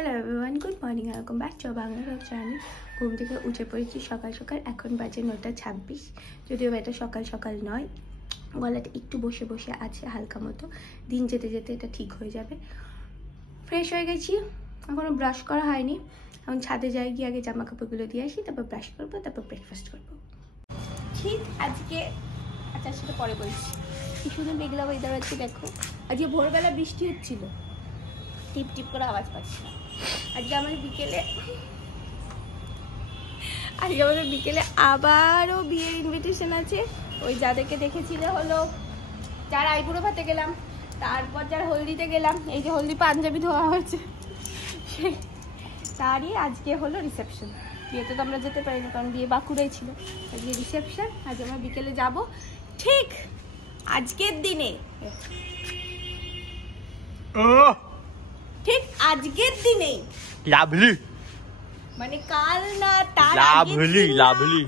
Hello everyone, good morning, welcome back to Bangla blog channel. ঘুম থেকে উঠে পড়েছি সকাল সকাল, এখন বাজে 9:26। যদিও এটা সকাল সকাল নয়, গলাটা একটু বসে বসে আছে হালকা মতো, দিন যেতে যেতে এটা ঠিক হয়ে যাবে। ফ্রেশ হয়ে গেছি, এখনও ব্রাশ করা হয়নি। এখন ছাদে যাই, গিয়ে আগে জামা কাপড়গুলো দিয়ে আসি, তারপর ব্রাশ করবো, তারপর ব্রেকফাস্ট করবো। ঠিক আজকে, আচ্ছা সেটা পরে বলছি। কি সুন্দর মেঘলা ওয়েদার আছে দেখো। আজকে ভোরবেলা বৃষ্টি হচ্ছিল, টিপ টিপ করে আওয়াজ পাচ্ছি না। আজকে আমাদের বিকেলে আবারও বিয়ের ইনভিটেশন আছে। ওই যাদেরকে দেখেছিলে হলো যার আইবুড়ো ভাতে গেলাম, তারপর যার হলদিতে গেলাম, এই যে হলদি পাঞ্জাবি ধোয়া হয়েছে সেই তারই আজকে হলো রিসেপশন। বিয়েতে তো আমরা যেতে পারি না, কারণ বিয়ে বাঁকুড়াই ছিল। আজকে রিসেপশন, আজ আমরা বিকেলে যাব ঠিক আজকের দিনে, ঠিক আজকের দিনে লাভলি, মানে কাল না, তার লাভলি লাভলি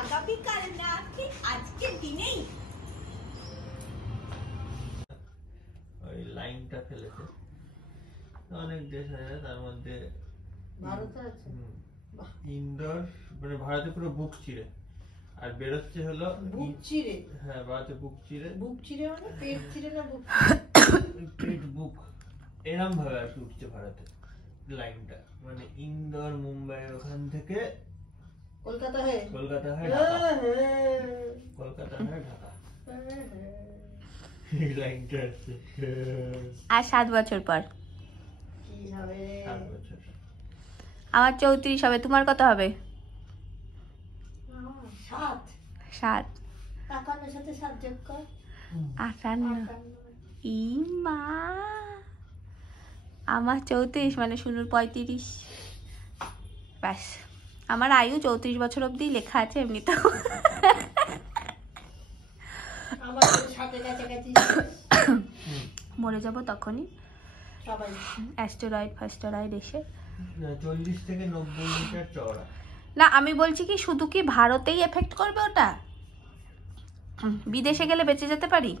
আগামী কাল না, ঠিক আজকের দিনেই। ওই লাইনটা ফেলেছে অনেক দেশ আছে, তার মধ্যে ভারত আছে। ইন্দোর মানে ভারতে পুরো বুক চিরে, আর বেরোচ্ছে হলো বুক চিরে। হ্যাঁ, ভারতে বুক চিরে। বুক চিরে মানে পেট চিরে না, বুক পেট বুক এরম ভাবে আর কি উঠছে ভারতে লাইনটা। মানে ইন্দোর মুম্বাই ওখান থেকে কলকাতা হয় ঢাকা এই লাইনটা আছে। আর 7 বছর পর কি হবে? 7 বছর। আমার 34 হবে, তোমার কত হবে? 7। 51 সাথে 7 যোগ কর, 58। ই মা, আমার 34 মানে শুনুর 35। ব্যাস, আমার আয়ু 34 বছর অবধি লেখা আছে এমনি তো। মরে যাব তখনই, অ্যাস্টেরয়েড ফাস্টেরয়েড এসে। 40 থেকে 90 মিটার চওড়া। না, আমি বলছি কি শুধু কি ভারতেই এফেক্ট করবে ওটা? বিদেশে গেলে বেঁচে যেতে পারি?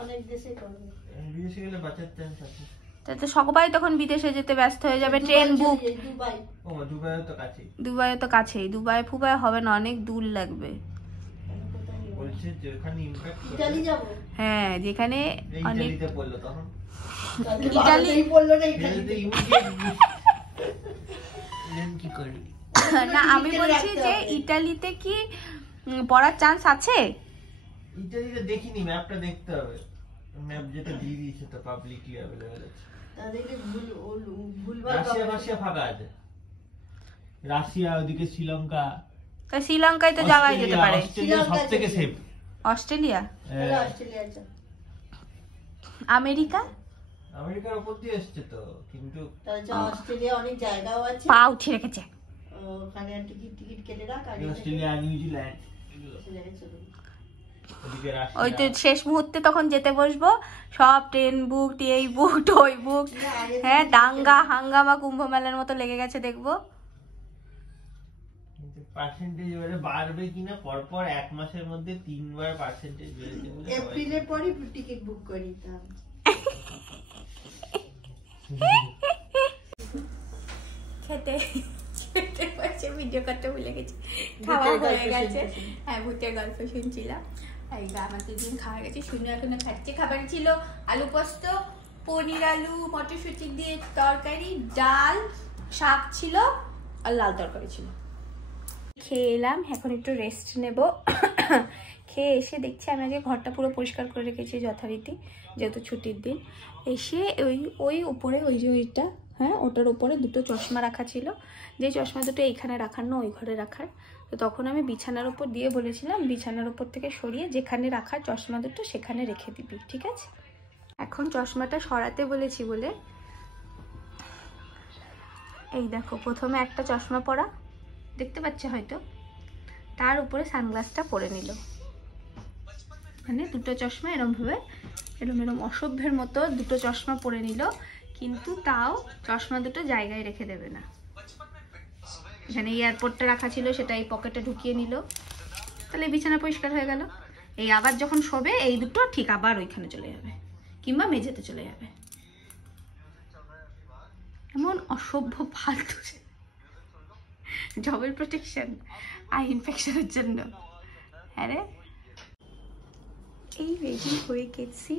অনেক দেশে করবে। বিদেশে গেলে বাঁচার চান্স আছে। তাতে সবাই তখন বিদেশে যেতে ব্যস্ত হয়ে যাবে, ট্রেন বুক। দুবাই, ও দুবাইও তো কাছেই। দুবাইও তো কাছেই, দুবাই ফুবাই হবে না, অনেক দূর লাগবে। বলছে যেখানে ইমপ্যাক্ট ইতালি যাব। হ্যাঁ, যেখানে অনেক ইতালিতে পড়লো তখন। ইতালি পড়লো না, ইতালিতে কি করবি? না, আমি বলছি যে ইতালিতে কি পড়ার চান্স আছে? ইতালিতে দেখিনি, ম্যাপটা দেখতে হবে। ম্যাপ যেটা দিয়ে দিয়েছে তো পাবলিকলি अवेलेबल আছে। তাদেরকে ভুলভাল রাশিয়া ফাঁকা আছে। রাশিয়া, ওদিকে শ্রীলঙ্কা। তা শ্রীলঙ্কায় তো যাওয়াই যেতে পারে। অস্ট্রেলিয়া সবথেকে সেফ। অস্ট্রেলিয়া, অস্ট্রেলিয়া আছে। আমেরিকার উপর দিয়ে আসছে তো, কিন্তু অস্ট্রেলিয়া অনেক জায়গাও আছে। পা উঠে রেখেছে ওখানে টিকিট কেটে রাখ। অস্ট্রেলিয়া, নিউজিল্যান্ড, ওই তো শেষ মুহূর্তে তখন যেতে বসবো, সব ট্রেন বুক, এই বুক, টই বুক। হ্যাঁ, দাঙ্গা হাঙ্গামা কুম্ভ মেলার মতো লেগে গেছে, দেখবো। পার্সেন্টেজ বাড়বে কিনা পরপর 1 মাসের মধ্যে 3 বার পার্সেন্টেজ বেড়েছে। এপ্রিলের পরই টিকিট বুক করি। খেতে বসে ভিডিও করতে ভুলে গেছি, খাওয়া হয়ে গেছে। হ্যাঁ, ভূতের গল্প শুনছিলাম। এই আমার দুদিন খাওয়া গেছে, শুনে এখনো খাচ্ছি। খাবার ছিল আলু পোস্ত, পনির আলু মটরশুঁটি দিয়ে তরকারি, ডাল, শাক ছিল, আর লাল তরকারি ছিল। খেয়ে এলাম, এখন একটু রেস্ট নেব। খেয়ে এসে দেখছি আমি আগে ঘরটা পুরো পরিষ্কার করে রেখেছি যথারীতি, যেহেতু ছুটির দিন। এসে ওই উপরে ওই যে ওইটা, হ্যাঁ ওটার উপরে 2টো চশমা রাখা ছিল, যে চশমা দুটো এইখানে রাখার না ওই ঘরে রাখার। তো তখন আমি বিছানার উপর দিয়ে বলেছিলাম বিছানার উপর থেকে সরিয়ে যেখানে রাখার চশমা দুটো সেখানে রেখে দিবি, ঠিক আছে? এখন চশমাটা সরাতে বলেছি বলে এই দেখো, প্রথমে একটা চশমা পরা দেখতে পাচ্ছে হয়তো, তার উপরে সানগ্লাসটা পরে নিল। মানে 2টো চশমা এরমভাবে এরম অসভ্যের মতো 2টো চশমা পরে নিল, কিন্তু তাও চশমা দুটো জায়গায় রেখে দেবে না। এখানে এয়ারপোর্টটা রাখা ছিল, সেটা এই পকেটে ঢুকিয়ে নিল, তাহলে বিছানা পরিষ্কার হয়ে গেল। এই আবার যখন শোবে এই দুটো ঠিক আবার ওইখানে চলে যাবে, কিংবা মেঝেতে চলে যাবে। এমন অসভ্য ফালতু জবের প্রোটেকশন আই ইনফেকশনের জন্য। হ্যাঁ রে, এই রেডি হয়ে গেছি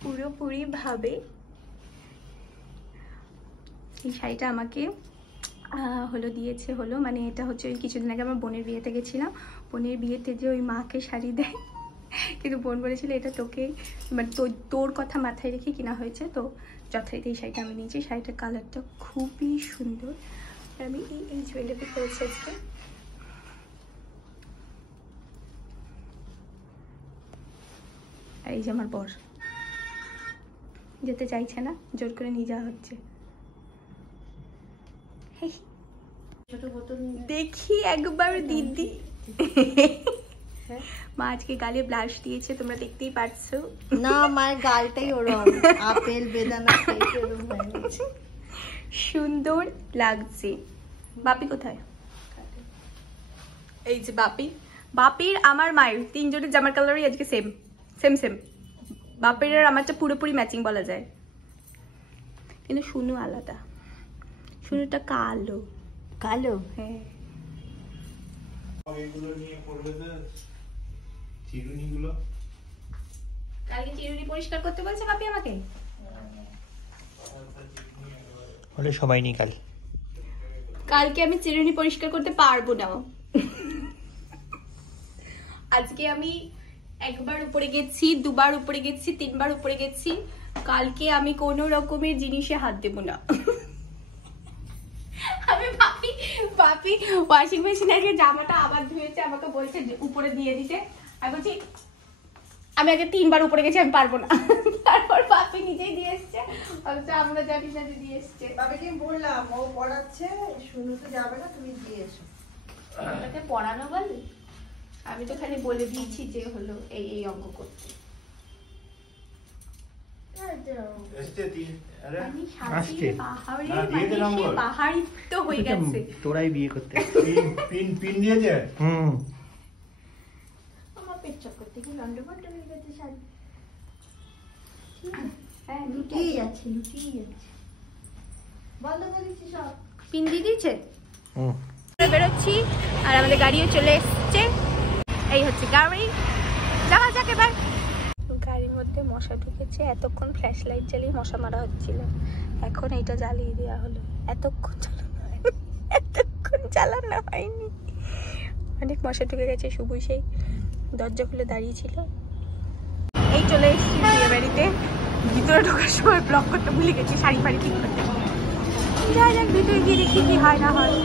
পুরোপুরি ভাবে। এই শাড়িটা আমাকে দিয়েছে মানে এটা হচ্ছে ওই কিছুদিন আগে আমার বোনের বিয়েতে গেছিলাম। বোনের বিয়েতে যে ওই মাকে শাড়ি দেয়, কিন্তু বোন বলেছিল এটা তোকে মানে তোর কথা মাথায় রেখে কিনা হয়েছে, তো যথারীতি এই শাড়িটা আমি নিয়েছি। শাড়িটার কালারটা খুবই সুন্দর। আমি এই জুয়েলারি করেছি আজকে। আর এই যে আমার বর যেতে চাইছে না, জোর করে নিয়ে যাওয়া হচ্ছে। দেখি একবার দিদি মা আজকে গালে ব্লাশ দিয়েছে, তোমরা দেখতেই পারছো। না, মায়ের গালটাই ওরকম আপেল বেদানা খেয়ে ওরকম হয়ে গেছে। সুন্দর লাগছে। বাপি কোথায়? এই যে বাপির আমার মায়ের তিনজনের জামার কালারই আজকে সেম সেম সেম। বাপের আর আমারটা পুরোপুরি ম্যাচিং বলা যায়, কিন্তু শুনু আলাদা। শুনুটা কালো কালো। হ্যাঁ, এগুলো নিয়ে পড়বে তো চিরুনিগুলো। কালকে চিরুনি পরিষ্কার করতে বলছে বাপি আমাকে। বলে সময় নেই কালকে আমি চিরুনি পরিষ্কার করতে পারবো না। আজকে আমি একবার উপরে গেছি, দুবার উপরে গেছি, তিনবার উপরে গেছি। কালকে আমি কোনো রকমের জিনিসে হাত দেবো না। আমি বাপি ওয়াশিং মেশিনে আগে জামাটা আবার ধুয়েছে, আমাকে বলছে উপরে দিয়ে দিতে। আমি বলছি আমি আগে 3 বার উপরে গেছি, আমি পারবো না। তারপর বাপি নিজেই দিয়ে এসছে, আমরা জানি না দিয়ে এসছে। বাবাকে বললাম ও পড়াচ্ছে, শুনু তো যাবে না, তুমি দিয়ে এসো। ওটাকে পড়ানো বল, আমি তো খালি বলে দিয়েছি যে হলো এই অঙ্ক করতে। পাহাড়ি তো হয়ে গেছে। তোরাই বিয়ে করতে পিন দিয়েছে। আমার পেট চক্করতে কি লন্ডভন্ড হয়ে গেছে শাড়ি। হ্যাঁ, লুটিয়ে যাচ্ছে। বন্ধ করেছি সব। পিন দিয়ে দিয়েছে। বেরোচ্ছি আর আমাদের গাড়িও চলে এসছে। এই হচ্ছে গাড়ি, যাওয়া যাক এবার। গাড়ির মধ্যে মশা ঢুকেছে, এতক্ষণ ফ্ল্যাশ লাইট জ্বালিয়ে মশা মারা হচ্ছিল, এখন এইটা জ্বালিয়ে দেওয়া হলো। এতক্ষণ জ্বালানো হয়নি, অনেক মশা ঢুকে গেছে। শুভ সেই দরজা খুলে দাঁড়িয়েছিল। এই চলে এসেছি বিয়ে বাড়িতে। ভিতরে ঢোকার সময় ব্লক করতে ভুলে গেছি, শাড়ি ফাড়ি ঠিক করতে। যাই যাক, ভিতরে গিয়ে দেখি কি হয় না হয়।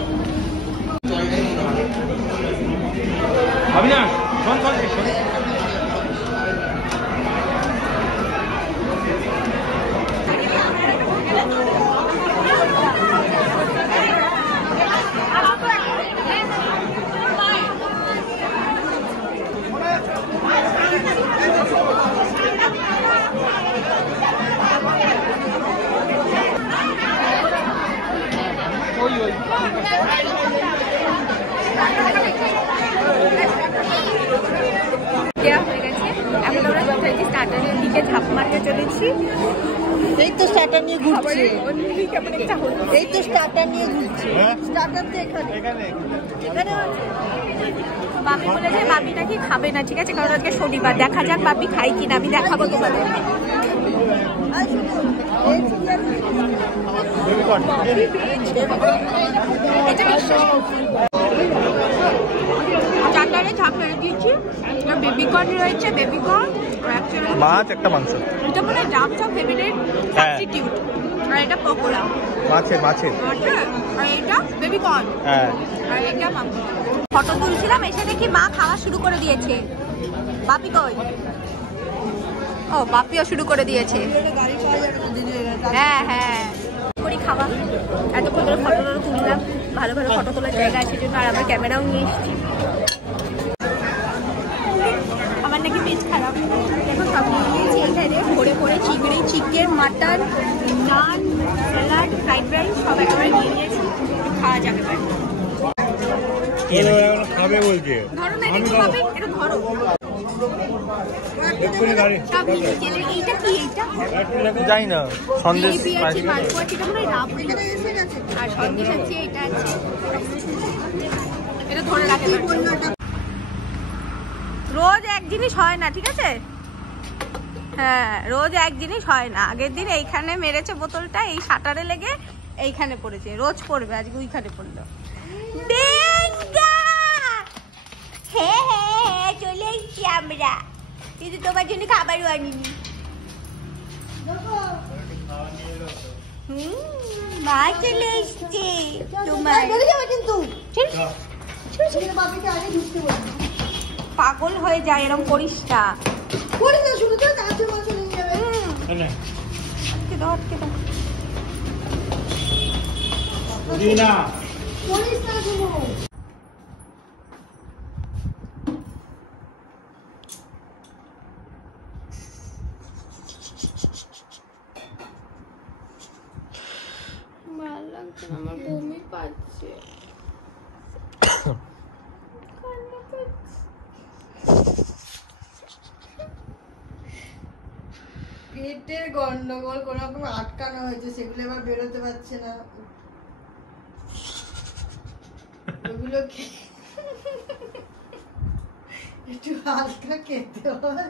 স্টার্টারের দিকে ঝাঁপ মারতে চলেছি। এই তো স্টার্টার নিয়ে ঘুরছে, এই তো স্টার্টার নিয়ে ঘুরছে। স্টার্টার তো এখানে বাপি বলেছে বাপি নাকি খাবে না, ঠিক আছে, কারণ আজকে শনিবার। দেখা যাক বাপি খাই কিনা, আমি দেখাবো তোমাদের। স্টার্টারে ঝাঁপ মেরে দিয়েছি। বেবিকর্ন রয়েছে, বেবিকর্ন মাছ একটা মাংস। এটা মানে ডাব চপ ফেভারিট সাবস্টিটিউট। আর এটা পকোড়া মাছের আর এটা বেবিকর্ন। হ্যাঁ, আর এটা মাংস। ফটো তুলছিলাম, এসে দেখি মা খাওয়া শুরু করে দিয়েছে। বাপি কই? ও, বাপিও শুরু করে দিয়েছে। হ্যাঁ হ্যাঁ, করি খাওয়া। এতক্ষণ ধরে ফটো তুললাম, ভালো ভালো ফটো তোলার জায়গা আছে জন্য। আর আমরা ক্যামেরাও নিয়ে এসেছি। আমার নাকি পেট খারাপ। দেখো সব নিয়েছি এখানে ভরে ভরে, চিংড়ি, চিকেন, মাটন, নান, স্যালাড, ফ্রাইড রাইস সব একেবারে নিয়ে নিয়েছি। খাওয়া যাবে এবার। খাবে বলছে। ধরো না, একটু খাবে, একটু ধরো। সব মিলেছে। এইটা কি? এইটা যাই না সন্দেশ জিলিপি আছে, মালপোয়া আছে, এটা মনে হয় রাবড়ি। আর সন্দেশ আছে, এটা আছে, এটা ধরে রাখতে পারবে। রোজ এক জিনিস হয় না, ঠিক আছে? হ্যাঁ, রোজ এক জিনিস হয় না। আগের দিন এইখানে মেরেছে বোতলটা, এই শাটারে লেগে এইখানে পড়েছে। রোজ পড়বে, আজকে ওইখানে পড়লো। হ্যাঁ হ্যাঁ, চলে এসছি আমরা, কিন্তু তোমার জন্য খাবারও আনিনি। মা চলে এসছে তোমার। কিন্তু পাগল হয়ে যায়, এরকম করিস না। ভালো লাগছে না, আমার বমি পাচ্ছে। পেটের গন্ডগোল কোন রকম আটকানো হয়েছে, সেগুলো এবার বেরোতে পারছে না। ওগুলো একটু হালকা খেতে হয়।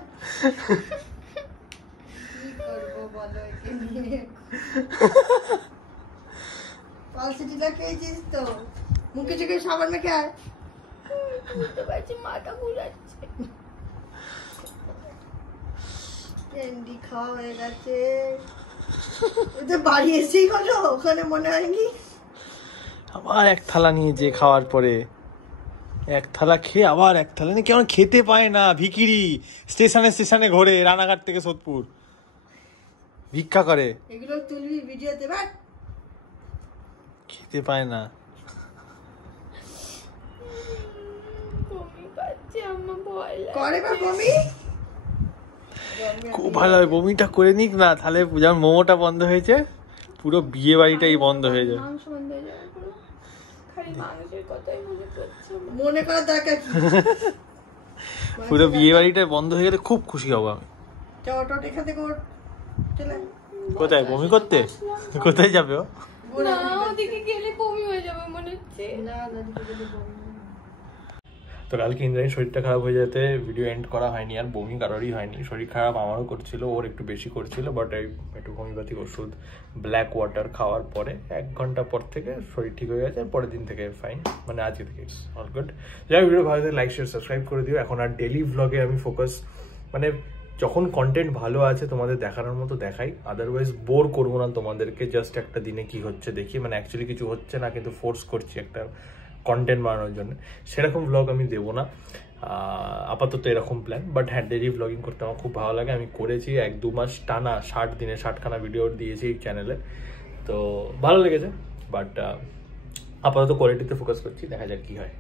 কি করবো বলো একে নিয়ে? পালসিটিটা খেয়েছিস তো? মুখে চোখে সাবান মেখে আয়। বুঝতে পারছি, মাথা ঘুরাচ্ছে। ক্যান্ডি খাওয়া হয়ে গেছে। এটা বাড়ি এসেই হলো, ওখানে মনে হয়নি। আবার এক থালা নিয়েছে খাওয়ার পরে, এক থালা খেয়ে আবার এক থালা নিয়ে। কেমন খেতে পায় না, ভিকিরি। স্টেশনে স্টেশনে ঘোরে, রানাঘাট থেকে সোদপুর ভিক্ষা করে। এগুলো তুলবি ভিডিওতে, বাট খেতে পায় না। বমি পাচ্ছে, আমার ভয় করে বা বমি। খুব ভালো হয়, বমিটা করে নিক না, তাহলে যেমন মোমোটা বন্ধ হয়েছে, পুরো বিয়ে বাড়িটাই বন্ধ হয়ে যায়। মাংস বন্ধ হয়ে যাবে পুরো, খালি মানুষের কথাই মনে পড়ছে। মনে করার দরকার কি? পুরো বিয়ে বাড়িটা বন্ধ হয়ে গেলে খুব খুশি হব আমি। অটো এখান থেকে চলে। কোথায় বমি করতে? কোথায় যাবে ও? না, ওদিকে গেলে বমি হয়ে যাবে মনে হচ্ছে। না না, দিকে বমি। তো কালকে ইন্দ্রাণীর শরীরটা খারাপ হয়ে যেতে ভিডিও এন্ড করা হয়নি, আর বমি কারোরই হয়নি। শরীর খারাপ আমারও করছিল, ওর একটু বেশি করছিল, বাট একটু হোমিওপ্যাথিক ওষুধ ব্ল্যাক ওয়াটার খাওয়ার পরে 1 ঘন্টা পর থেকে শরীর ঠিক হয়ে গেছে। পরের দিন থেকে ফাইন, মানে আজকে থেকে ইটস অল গুড। যাই ভিডিও ভালো লাগে লাইক শেয়ার সাবস্ক্রাইব করে দিও। এখন আর ডেলি ভ্লগে আমি ফোকাস, মানে যখন কন্টেন্ট ভালো আছে তোমাদের দেখানোর মতো দেখাই, আদারওয়াইজ বোর করবো না তোমাদেরকে। জাস্ট একটা দিনে কি হচ্ছে দেখি, মানে অ্যাকচুয়ালি কিছু হচ্ছে না কিন্তু ফোর্স করছি একটা কন্টেন্ট বানানোর জন্য, সেরকম ভ্লগ আমি দেবো না আপাতত, এরকম প্ল্যান। বাট হ্যাঁ, ডেলি ভ্লগিং করতে আমার খুব ভালো লাগে। আমি করেছি 1-2 মাস টানা, 60 দিনে 60খানা ভিডিও দিয়েছি এই চ্যানেলে, তো ভালো লেগেছে। বাট আপাতত কোয়ালিটিতে ফোকাস করছি, দেখা যাক কি হয়।